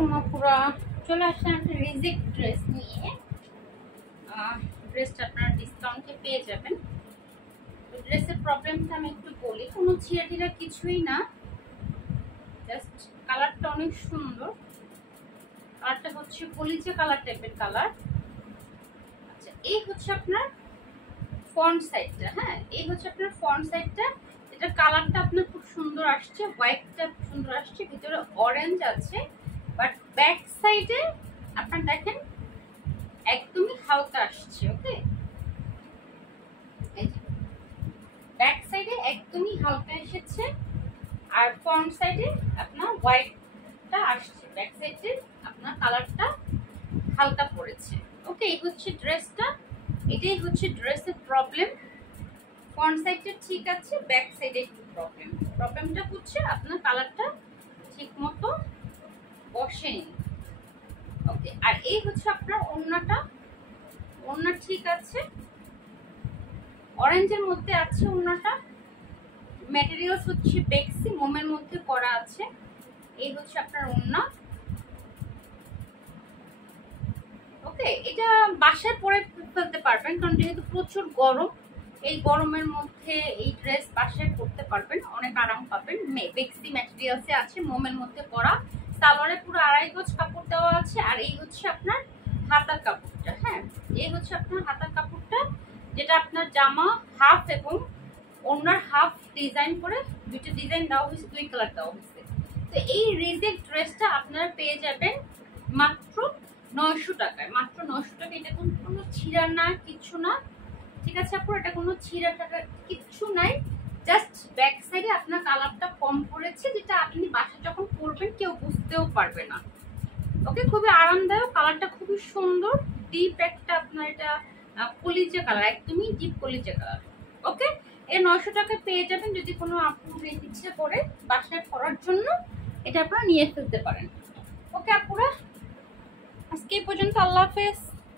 আলাইকুম আপুরা, চলে আসলাম একটা রিজেক্ট ড্রেস নিয়ে। ড্রেসটা আপনারা ডিসকাউন্টে পেয়ে যাবেন। তো ড্রেসের প্রবলেমটা আমি একটু বলি, কোনো ছিঁড়া কিছুই না, জাস্ট কালারটা অনেক সুন্দর। কালারটা হচ্ছে কলিজা কালার টাইপের কালার। আচ্ছা, এই হচ্ছে আপনার ফ্রন্ট সাইডটা। হ্যাঁ, এই হচ্ছে আপনার ফ্রন্ট সাইডটা। এটা কালারটা আপনার খুব সুন্দর আসছে, হোয়াইটটা সুন্দর আসছে, ভিতরে অরেঞ্জ আছে। বাট ব্যাক সাইডে আপনার দেখেন একদমই হালকা আসছে। ওকে, ব্যাক সাইডে একদমই হালকা এসেছে, আর ফ্রন্ট সাইডে আপনার হোয়াইটটা আসছে। ব্যাক সাইডে আপনার কালারটা হালকা পড়েছে। ওকে, এই হচ্ছে ড্রেসটা, এটাই হচ্ছে ড্রেসের প্রবলেম। ফ্রন্ট সাইডটা ঠিক আছে, ব্যাক সাইডে একটু প্রবলেমটা হচ্ছে আপনার কালারটা ঠিক মতো বসেনি। ওকে, আর এই হচ্ছে আপনার ওড়নাটা, ওড়না ঠিক আছে, অরেঞ্জের মধ্যে আছে ওড়নাটা। ম্যাটেরিয়ালস হচ্ছে বেক্সি মোমের মধ্যে করা আছে। এই হচ্ছে আপনার ওড়না। ওকে, এটা বাসায় পরে ফেলতে পারবেন, কারণ যেহেতু প্রচুর গরম, এই গরমের মধ্যে এই ড্রেস বাসায় পরতে পারবেন, অনেক আরাম পাবেন। বেক্সি ম্যাটেরিয়ালসে আছে, মোমের মধ্যে করা। সালোয়ারে পুরো 2.5 গজ কাপড় দেওয়া আছে। আর এই হচ্ছে আপনার হাতার কাপড়টা। হ্যাঁ, এই হচ্ছে আপনার হাতার কাপড়টা, যেটা আপনার জামা হাফ এবং ওড়নার হাফ ডিজাইন করে দুইটা ডিজাইন দেওয়া হয়েছে, 2 কালার দেওয়া হয়েছে। তো এই রিজেক্ট ড্রেসটা আপনারা পেয়ে যাবেন মাত্র 900 টাকায়। মাত্র 900 টাকা। এটা কোনো ছিঁড়া না, কিছু না। ঠিক আছে আপু, এটা কোনো ছিঁড়া টাকা কিচ্ছু নাই। জাস্ট ব্যাক সাইডে আপনার কালারটা কম পড়েছে, যেটা আপনি বাসায় যখন পরবেন কেউ বুঝতেও পারবে না। ওকে, খুবই আরামদায়ক, কালারটা খুবই সুন্দর, ডিপ একটা আপনার এটা কলিজা কালার, একদমই ডিপ কলিজা কালার। ওকে, এই 900 টাকা পেয়ে যাবেন। যদি কোনো আপুর ইচ্ছে করে বাসায় পরার জন্য, এটা আপনারা নিয়ে ফেলতে পারেন। ওকে আপুরা, আজকে এই পর্যন্ত। আল্লাহ হাফেজ।